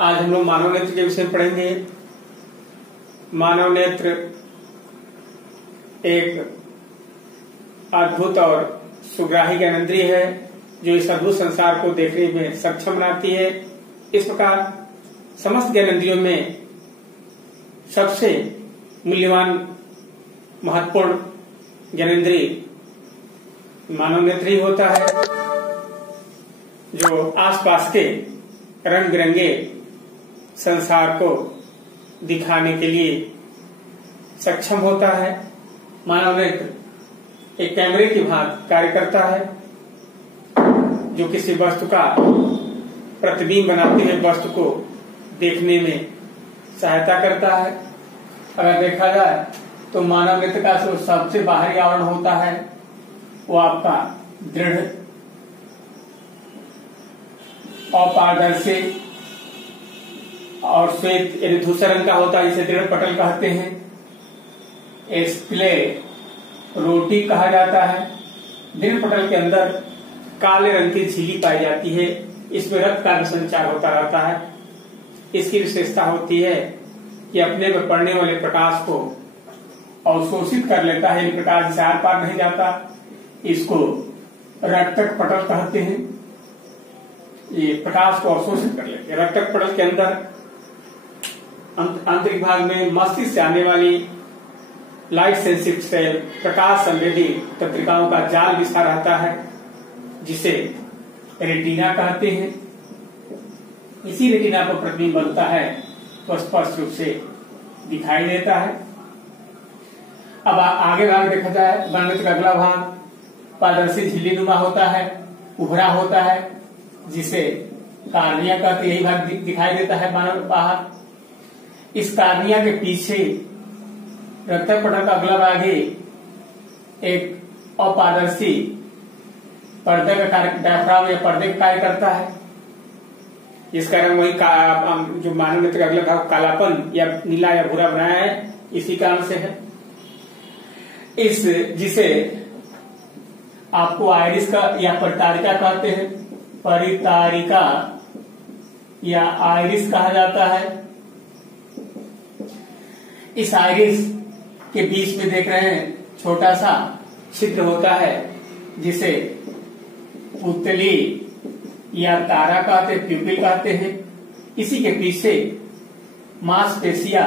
आज हम लोग मानव नेत्र के विषय में पढ़ेंगे। मानव नेत्र एक अद्भुत और सुग्राही ज्ञानेंद्रिय है जो इस अद्भुत संसार को देखने में सक्षम बनाती है। इस प्रकार समस्त ज्ञानेंद्रियों में सबसे मूल्यवान महत्वपूर्ण ज्ञानेंद्रिय मानव नेत्र ही होता है, जो आसपास के रंग बिरंगे संसार को दिखाने के लिए सक्षम होता है। मानव नेत्र एक कैमरे की भांति कार्य करता है, जो किसी वस्तु का प्रतिबिंब बनाते हुए वस्तु को देखने में सहायता करता है। अगर देखा जाए तो मानव नेत्र का जो सबसे बाहरी आवरण होता है वो आपका दृढ़ अपारदर्शी और श्वेत यानी धूसर रंग का होता है, जिसे दृढ़ पटल कहते हैं। स्क्ले रोटी कहा जाता है। दृढ़ पटल के अंदर काले रंग की झिल्ली पाई जाती है। इसमें रक्त का भी संचार होता रहता है। इसकी विशेषता होती है कि अपने में पड़ने वाले प्रकाश को अवशोषित कर लेता है, प्रकाश जिसे आर पार नहीं जाता। इसको रक्तक पटल कहते हैं। ये प्रकाश को अवशोषित कर लेते हैं। रक्तक पटल के अंदर आंतरिक भाग में मस्तिष्क से आने वाली लाइट सेंसिटिव सेल प्रकाश संवेदी तंत्रिकाओं का जाल बिछा रहता है, जिसे रेटिना कहते हैं। इसी रेटिना पर प्रतिबिंब बनता है तो स्पष्ट रूप से दिखाई देता है। अब आगे भाग देखा जाए, मानव का अगला भाग पारदर्शी झिल्ली नुमा होता है, उभरा होता है, जिसे कार्निया कहते। यही भाग दिखाई देता है मानव बाहर। इस कार्निया के पीछे रक्तक पटल का अगला भाग ही एक अपारदर्शी पर्दे का कार्य, डायफ्राम या पर्दे का कार्य करता है। इसका रंग वही जो मानव नेत्र का अगला भाग कालापन या नीला या भूरा बनाया है, इसी कारण से है। इस जिसे आपको आइरिस का या परितारिका कहते हैं, परितारिका या आइरिस कहा जाता है। इस आइरिस के बीच में देख रहे हैं छोटा सा छिद्र होता है, जिसे पुतली या तारा कहते, प्यूपिल कहते हैं। इसी के पीछे मांसपेशिया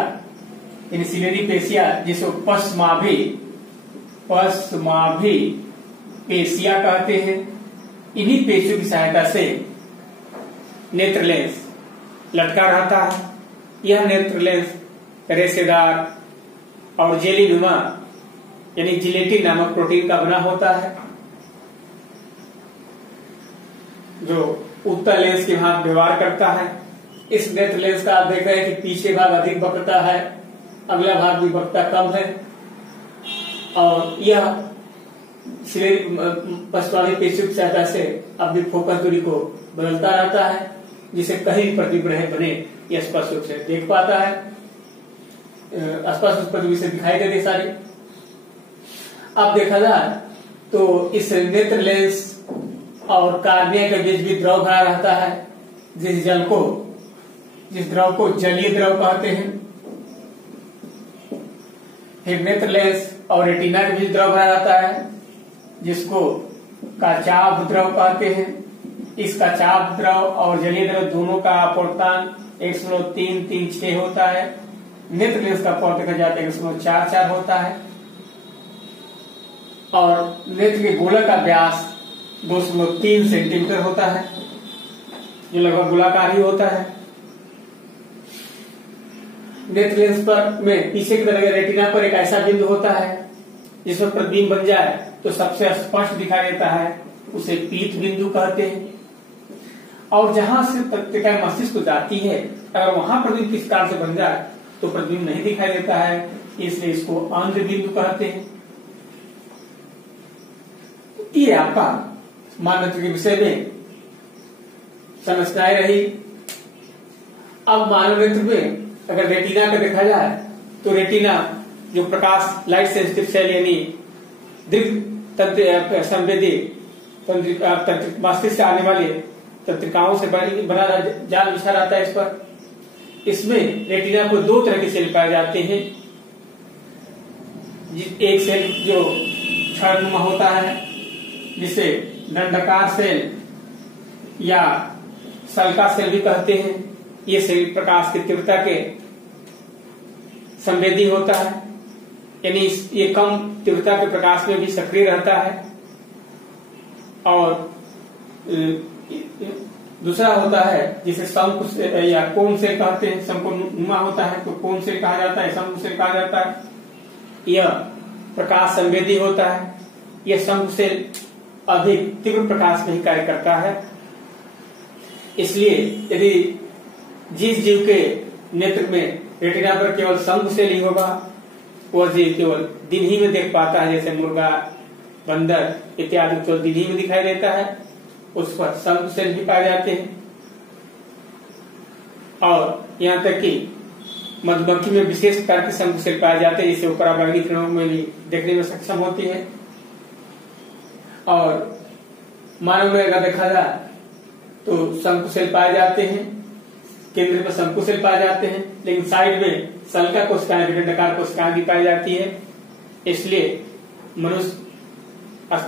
यानी सिलेरी पेशिया, जिसे पश्चमाभि पेशिया कहते हैं। इन्हीं पेशियों की सहायता से नेत्र लेंस लटका रहता है। यह नेत्र लेंस रेशेदार और जेलीनुमा यानी जिलेटिन नामक प्रोटीन का बना होता है, जो उत्तल लेंस के भाग व्यवहार करता है। इस नेत्र लेंस का आप देख रहे हैं कि पीछे भाग अधिक वक्रता है, अगला भाग भी वक्रता कम है, और यह पश्चमाभि पेशियों की सहायता से अपनी फोकस दूरी को बदलता रहता है, जिसे कहीं प्रतिबिंब बने यह स्पष्ट रूप से देख पाता है। स्पष्ट प्रतिबिंब से दिखाई देते सारे। अब देखा जाए तो इस नेत्र लेंस और कार्निया के बीच भी द्रव भरा रहता है, जिस द्रव को जलीय द्रव कहते हैं। फिर नेत्र लेंस और रेटिना के बीच द्रव भरा रहता है, जिसको काचाभ द्रव कहते हैं। इस काचाभ द्रव और जलीय द्रव दोनों का अपूर्णांक 1.336 होता है। नेत्र लेंस का पौध देखा जाता है 1.44 होता है, और नेत्र के गोलक का व्यास 2.3 सेंटीमीटर होता है, जो लगभग गोलाकार ही होता है। नेत्र लेंस पर में पीछे की तरफ रेटिना पर एक ऐसा बिंदु होता है जिसमें प्रतिबिंब बन जाए तो सबसे स्पष्ट दिखाई देता है, उसे पीत बिंदु कहते हैं। और जहां से तंत्रिका मस्तिष्क को जाती है, अगर वहां प्रतिबिंब किस कारण से बन जाए तो प्रतिबिंब नहीं दिखाई देता है, इसलिए इसको अंध बिंदु कहते हैं। ये आपका मानव नेत्र के विषय में समझदारी रही। अब मानव नेत्र में अगर रेटिना का देखा जाए तो रेटिना जो प्रकाश लाइट सेंसिटिव सेल यानी दृक संवेदी मस्तिष्क से आने वाले तंत्रिकाओं से बना जाल बिछा रहता है। इस पर इसमें रेटिना को दो तरह के सेल पाए जाते हैं। एक सेल जो क्षणनुमा होता है, जिसे दंडाकार सेल या सल्का सेल भी कहते हैं। ये सेल प्रकाश की तीव्रता के संवेदी होता है, यानी ये कम तीव्रता के प्रकाश में भी सक्रिय रहता है। और दूसरा होता है जिसे शंकु या कोन सेल कहते हैं, शंकुनुमा होता है तो कोन सेल कहा जाता है, शंकु सेल कहा जाता है। यह प्रकाश संवेदी होता है। यह शंकु सेल अधिक तीव्र प्रकाश में ही कार्य करता है। इसलिए यदि जिस जीव के नेत्र में रेटिना पर केवल शंकु सेल ही होगा, वह जीव केवल दिन ही में देख पाता है। जैसे मुर्गा, बंदर इत्यादि केवल दिन ही में दिखाई देता है, उस पर शंकु सेल भी पाए जाते हैं। और यहाँ तक कि मधुमक्खी में विशेष प्रकार के शंकु सेल पाए जाते हैं, जिससे पराबैंगनी किरणों में भी देखने में सक्षम होती है। और मानव में अगर देखा जाए तो शंकु सेल पाए जाते हैं, केंद्र में शंकु सेल पाए जाते हैं, लेकिन साइड में सल्का कोशिकाएं, दंडाकार कोशिकाएं भी पाई जाती है। इसलिए मनुष्य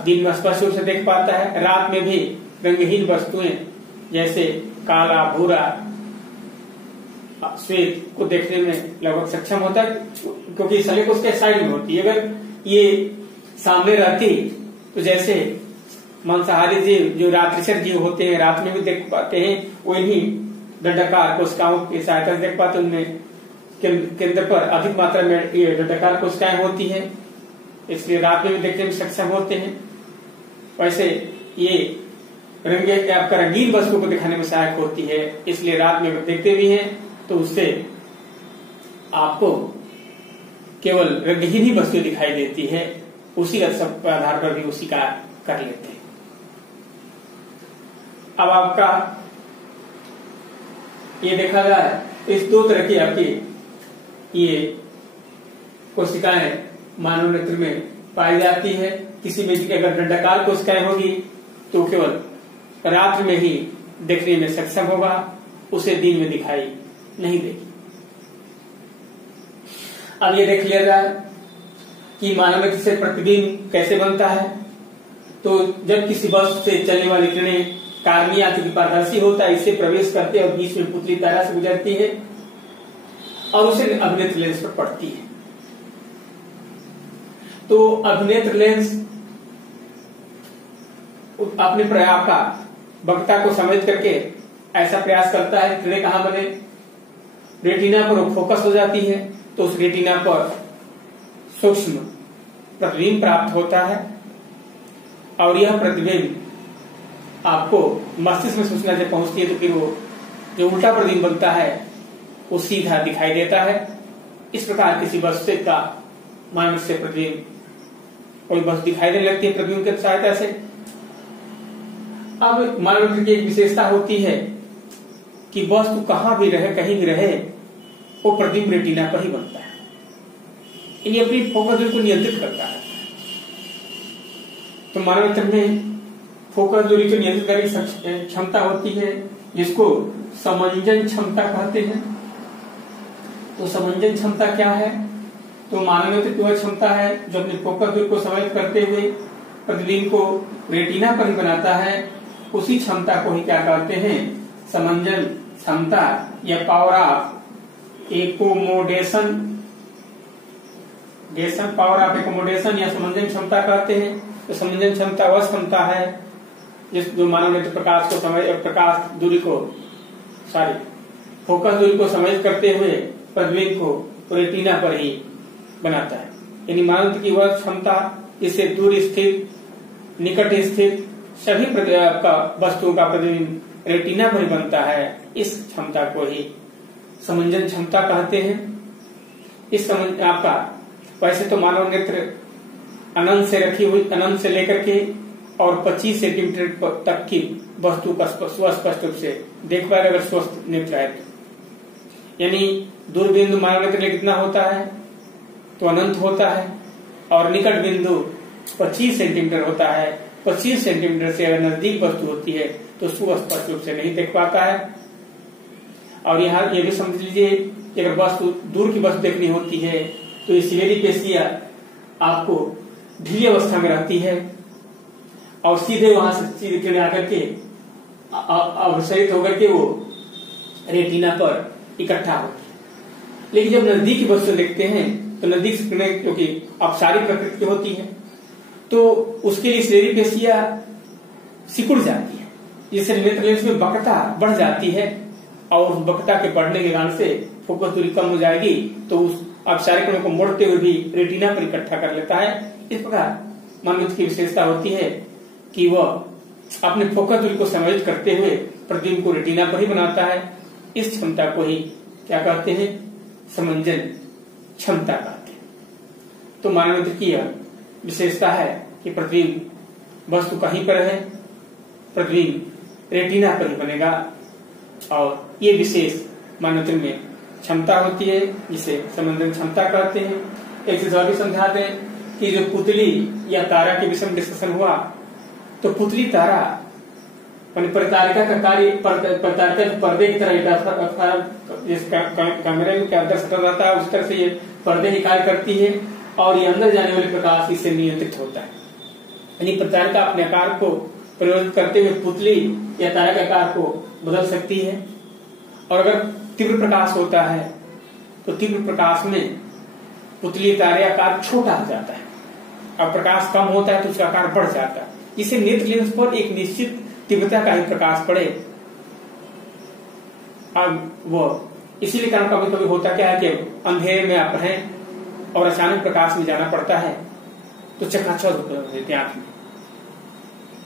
दिन में स्पष्ट रूप से देख पाता है। रात में भी रंगहीन वस्तुएं जैसे काला, भूरा, श्वेत को देखने में लगभग सक्षम होता है, क्योंकि सल्का कोशिका साइड में होती है। अगर ये सामने रहती तो जैसे मांसाहारी जीव जो रात्रिशर जीव होते हैं, रात में भी देख पाते हैं, वही दंडाकार कोशिकाओं की सहायता से देख पाते हैं। उनमें केंद्र पर अधिक मात्रा में ये दंडाकार कोशिकाएं होती हैं, इसलिए रात में भी देखने में सक्षम होते हैं। वैसे ये आपका रंगीन वस्तु को दिखाने में सहायक होती है, इसलिए रात में देखते भी हैं तो उससे आपको केवल रंगहीन ही वस्तु दिखाई देती है। उसी आधार पर भी उसी का कर लेते हैं। अब आपका ये देखा जाए इस दो तरह की आपकी ये कोशिकाएं मानव नेत्र में पाई जाती है। किसी में अगर दंडाकार कोशिकाएं होगी तो केवल रात्रि में ही देखने में सक्षम होगा, उसे दिन में दिखाई नहीं देगी। अब ये देख लिया जाए कि मानव नेत्र से प्रतिबिंब कैसे बनता है। तो जब किसी वस्तु से चलने वाली किरणें कार्बनिक आकृति पारदर्शी होता है, इससे प्रवेश करते और बीच में पुतली तारा से गुजरती है और उसे अभिनेत्र लेंस पर पड़ती है। तो अभिनेत्र लेंस अपने प्रयास का वक्रता को समझ करके ऐसा प्रयास करता है किरणें कहां बने, रेटिना पर फोकस हो जाती है तो उस रेटिना पर सूक्ष्म प्रतिबिंब प्राप्त होता है और यह प्रतिबिंब आपको मस्तिष्क में सूचना जब पहुंचती है तो फिर वो जो उल्टा प्रतिबिंब बनता है वो सीधा दिखाई देता है। इस प्रकार किसी वस्तु का मानव से प्रतिबिंब कोई वस्तु दिखाई देने लगती है प्रतिबिंब की सहायता से। अब मानव नेत्र की एक विशेषता होती है कि वस्तु कहां भी रहे, कहीं भी रहे, वो प्रतिबिंब रेटिना पर ही बनता है। ये अपनी फोकस दूरी को नियंत्रित करता है। तो मानव नेत्र में फोकस दूरी को नियंत्रित करने की क्षमता होती है, जिसको समंजन क्षमता कहते हैं। तो समंजन क्षमता क्या है? तो मानव नेत्र की वह क्षमता है जो अपनी फोकस दूरी को समायोजित करते हुए प्रतिबिंब को रेटिना पर ही बनाता है। उसी क्षमता को ही क्या कहते हैं? समंजन क्षमता या power of accommodation, power of accommodation या समंजन क्षमता कहते हैं। तो समंजन क्षमता वह क्षमता है जिस जो मानव नेत्र प्रकाश दूरी को फोकस दूरी को समायोजित करते हुए प्रतिबिंब को रेटिना पर ही बनाता है। यानी मानव नेत्र की वह क्षमता जिससे दूर स्थित, निकट स्थित सभी वस्तुओं का प्रतिबिंब रेटिना पर बनता है, इस क्षमता को ही समंजन क्षमता कहते हैं। इस आपका वैसे तो मानव नेत्र अनंत से रखी हुई, अनंत से लेकर के और 25 सेंटीमीटर तक की वस्तु का स्पष्ट रूप से देख पाएगा अगर स्वस्थ नेत्र है। यानी दूर बिंदु मानव नेत्र में कितना होता है? तो अनंत होता है और निकट बिंदु 25 सेंटीमीटर होता है। 25 सेंटीमीटर से अगर नजदीक वस्तु होती है तो सुस्पष्ट रूप से नहीं देख पाता है। और यहाँ ये भी समझ लीजिए कि अगर वस्तु दूर की वस्तु देखनी होती है तो ये सिलेरी पेशियां आपको ढीली अवस्था में रहती है और सीधे वहां से किरण आकर के अवसरित होकर के वो रेटिना पर इकट्ठा होती है। लेकिन जब नजदीक की वस्तु देखते हैं तो नजदीक से किरणें क्योंकि अपसारी प्रकृति की होती है तो उसके लिए सिलेरी पेशियां सिकुड़ जाती है, जिससे नेत्र लेंस में वक्रता बढ़ जाती है और उस वक्रता के बढ़ने के कारण से फोकस दूरी कम हो जाएगी तो उस अपसारी किरणों को मोड़ते हुए भी रेटिना पर इकट्ठा कर लेता है। इस प्रकार मनुष्य की विशेषता होती है कि वह अपने फोकस दूरी को समायोजित करते हुए प्रतिबिंब को रेटिना पर ही बनाता है। इस क्षमता को ही क्या कहते हैं? समंजन क्षमता कहते हैं। तो मानव नेत्र की यह विशेषता है कि प्रतिबिंब वस्तु कहीं पर है, प्रतिबिंब रेटिना पर ही बनेगा और ये विशेष मानव नेत्र में क्षमता होती है जिसे समंजन क्षमता कहते हैं। एक चीज और भी समझा दें कि जो पुतली या तारा के विषय में डिस्कशन हुआ तो पुतली तारा परितारिका का कार्य परितारिका पर्दे की तरह जिस कैमरे में क्या अंदर सटर रहता है उस तरह से ये पर्दे की कार्य करती है और ये अंदर जाने वाले प्रकाश इससे नियंत्रित होता है। यानी परितारिका अपने आकार को परिवर्तित करते हुए पुतली या तारा के आकार को बदल सकती है। और अगर तीव्र प्रकाश होता है तो तीव्र प्रकाश में पुतली तारे आकार छोटा हो जाता है और प्रकाश कम होता है तो उसका आकार बढ़ जाता है। इसे नेत्र लेंस पर एक निश्चित तीव्रता का ही प्रकाश पड़े। अब वो इसीलिए कारण कभी कभी होता क्या है कि अंधेरे में आप हैं और अचानक प्रकाश में जाना पड़ता है तो चकाचौंध हो देते हैं आंख में,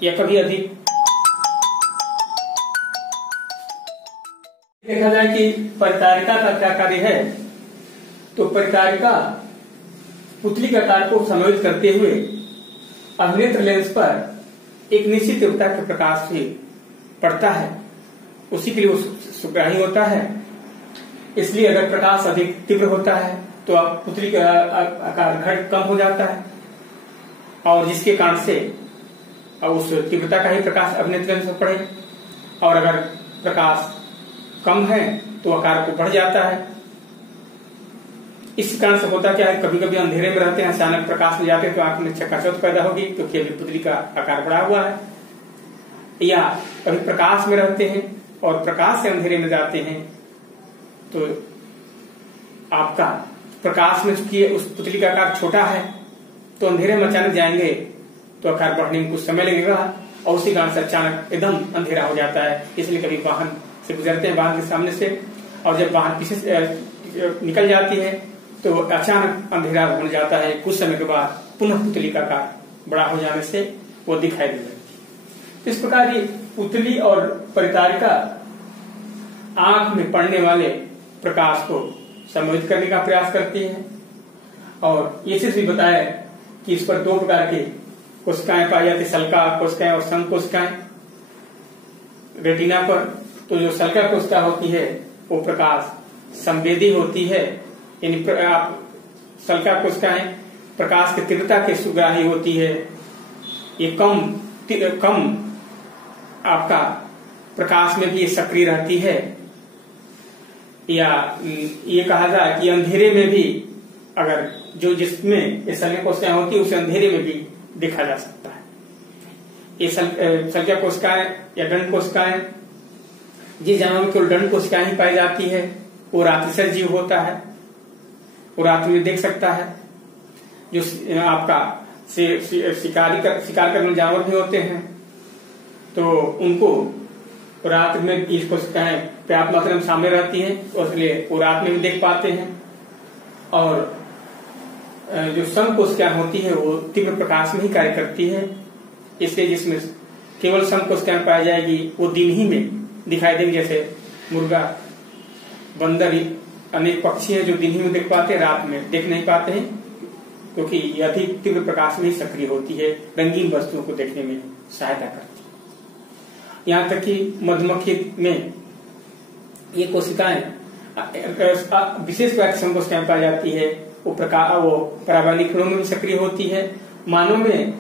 या कभी अधिक देखा जाए कि परितारिका का क्या कार्य है। तो परितारिका पुतली के आकार को समायोजित करते हुए नेत्र लेंस पर एक निश्चित तीव्रता के प्रकाश भी पड़ता है, उसी के लिए वो सुग्राही होता है। इसलिए अगर प्रकाश अधिक तीव्र होता है तो आप पुतली का आकार घट कम हो जाता है और जिसके कारण से उस तीव्रता का ही प्रकाश नेत्र लेंस पर पड़े। और अगर प्रकाश कम है तो आकार को बढ़ जाता है। इस कारण से होता क्या है, कभी कभी अंधेरे में रहते हैं, अचानक प्रकाश में जाते हैं तो आंख में चकाचौंध पैदा होगी क्योंकि अभी पुतली का आकार बढ़ा हुआ है। या कभी प्रकाश में रहते हैं और प्रकाश से अंधेरे में जाते हैं तो आपका प्रकाश में चूंकि उस पुतली का आकार छोटा है तो अंधेरे में अचानक जाएंगे तो आकार बढ़ने में कुछ समय लगेगा और उसी कारण से अचानक एकदम अंधेरा हो जाता है। इसलिए कभी वाहन से गुजरते हैं, वाहन के सामने से, और जब वाहन पीछे से निकल जाती है तो अचानक अंधेरा हो जाता है। कुछ समय के बाद पुनः पुतली का आकार बड़ा हो जाने से वो दिखाई देने लगती है। इस प्रकार ये पुतली और परितारिका आंख में पड़ने वाले प्रकाश को समायोजित करने का प्रयास करती है। और ये चीज भी बताया कि इस पर दो प्रकार की कोशिकाएं पाई जाती, सल्का कोशिकाएं और संघ कोशिकाएं रेटिना पर। तो जो सल्का कोशिका होती है वो प्रकाश संवेदी होती है, यानी सल्का कोशिकाएं प्रकाश की तीव्रता के सुग्राही होती है। ये कम आपका प्रकाश में भी ये सक्रिय रहती है, या ये कहा जाए कि अंधेरे में भी अगर जो जिसमें ये सल्का कोशिकाएं होती है उसे अंधेरे में भी देखा जा सकता है। ये सल्का कोशिकाएं या दंड कोशिकाएं, जिस जानवर में केवल दंड कोशिकाएं ही पाई जाती है वो रात्रिशर जीव होता है, वो रात में देख सकता है। जो आपका शिकार करने जानवर भी होते हैं तो उनको रात में इस कोशिकाएं पर्याप्त मात्रा में सामने रहती हैं तो इसलिए वो रात में भी देख पाते हैं। और जो संघ कोशिकाएं होती है वो तीव्र प्रकाश में ही कार्य करती है, इसलिए जिसमें केवल संघ कोशिकाएं पाई जाएगी वो दिन ही में दिखाई देंगे। जैसे मुर्गा, बंदर, अनेक पक्षी हैं जो दिन ही में देख पाते हैं, रात में देख नहीं पाते हैं क्योंकि ये अधिक तीव्र प्रकाश में ही सक्रिय होती है, रंगीन वस्तुओं को देखने में सहायता करती है। यहाँ तक कि मधुमक्खी में ये कोशिकाएं विशेष प्रकार की संघ कोशिकाएं पाई जाती है, वो पराबैंगनी किरणों में भी सक्रिय होती है। मानव में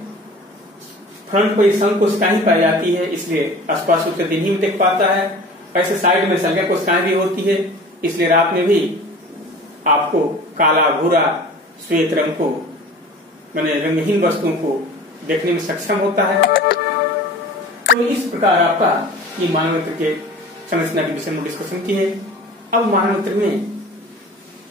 फ्रंट पर संघ कोशिकाएं ही पाई जाती है, इसलिए स्पष्ट रूप से दिन ही में देख पाता है। ऐसे साइड में संज्ञा कोशिकाएं भी होती है, इसलिए रात में भी आपको काला, भूरा, श्वेत रंग को माने रंगहीन वस्तुओं को देखने में सक्षम होता है। तो इस प्रकार आपका ये मानवनेत्र के संरचना के विषय में डिस्कशन की है। अब मानवनेत्र में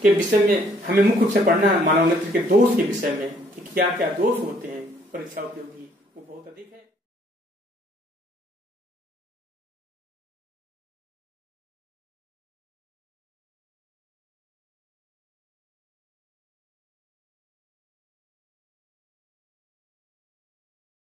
के विषय में हमें मुख्य रूप से पढ़ना है मानवनेत्र के दोष के विषय में कि क्या क्या दोष होते हैं, परीक्षा उपयोगी वो बहुत अधिक है।